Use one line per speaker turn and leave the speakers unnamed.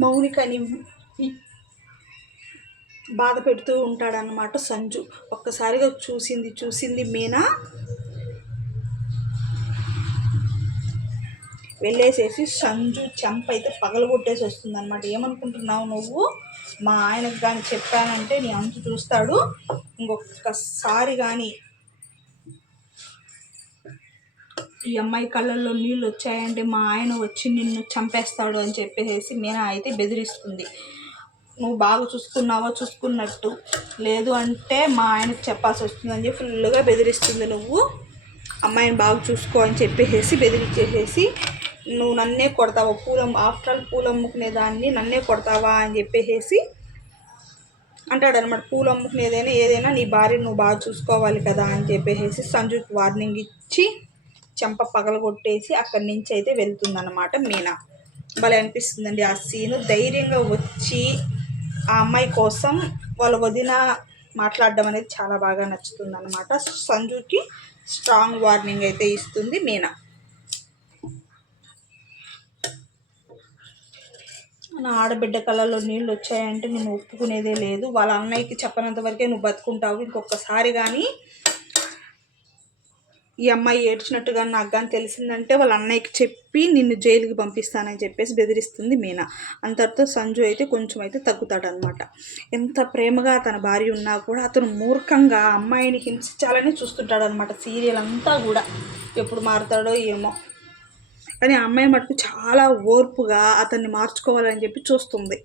మౌనికని బాధ పెడుతూ ఉంటాడనమాట సంజు. ఒక్కసారిగా చూసింది చూసింది మీనా? వెళ్ళేసేసి సంజు చెంప అయితే పగలగొట్టేసి వస్తుంది అనమాట ఏమనుకుంటున్నావు నువ్వు? మా ఆయనకు కానీ చెప్పానంటే నీ అంతు చూస్తాడు. ఇంకొకసారి కానీ ఈ అమ్మాయి కళ్ళల్లో నీళ్ళు వచ్చాయంటే మా ఆయన వచ్చి నిన్ను చంపేస్తాడు అని చెప్పేసి మీనా అయితే బెదిరిస్తుంది. నువ్వు బాగా చూసుకున్నావో? చూసుకున్నట్టు లేదు అంటే మా ఆయనకు చెప్పాల్సి వస్తుంది అని చెప్పి ఫుల్గా బెదిరిస్తుంది నువ్వు. అమ్మాయిని బాగా చూసుకో అని చెప్పేసి బెదిరించేసేసి నువ్వు నన్నే కొడతావా? పూలం ఆఫ్టర్ ఆల్ పూలు అమ్ముకునే దాన్ని నన్నే కొడతావా అని చెప్పేసి అంటాడు అనమాట పూలు అమ్ముకునేదైనా ఏదైనా నీ భార్య నువ్వు బాగా చూసుకోవాలి కదా అని చెప్పేసి సంజుకి వార్నింగ్ ఇచ్చి చెంప పగలగొట్టేసి అక్కడి నుంచి అయితే వెళ్తుందన్నమాట మీనా. భలే అనిపిస్తుందండి ఆ సీను. ధైర్యంగా వచ్చి ఆ అమ్మాయి కోసం వాళ్ళ వదిన మాట్లాడడం అనేది చాలా బాగా నచ్చుతుంది అనమాట సంజుకి స్ట్రాంగ్ వార్నింగ్ అయితే ఇస్తుంది మీనా. నా ఆడబిడ్డ కళ్ళలో నీళ్ళు వచ్చాయంటే నేను ఒప్పుకునేదే లేదు. వాళ్ళ అన్నయ్యకి చెప్పనంత వరకే నువ్వు బతుకుంటావు. ఇంకొకసారి కానీ ఈ అమ్మాయి ఏడ్చినట్టుగా నాకు కానీ తెలిసిందంటే వాళ్ళ అన్నయ్యకి చెప్పి నిన్ను జైలుకి పంపిస్తానని చెప్పేసి బెదిరిస్తుంది మీనా. అంతటితో సంజు అయితే కొంచెం అయితే తగ్గుతాడనమాట. ఎంత ప్రేమగా తన భార్య ఉన్నా కూడా అతను మూర్ఖంగా అమ్మాయిని హింసించాలని చూస్తుంటాడనమాట సీరియల్ అంతా కూడా. ఎప్పుడు మారుతాడో ఏమో. కానీ ఆ అమ్మాయి మటుకు చాలా ఓర్పుగా అతన్ని మార్చుకోవాలని చెప్పి చూస్తుంది.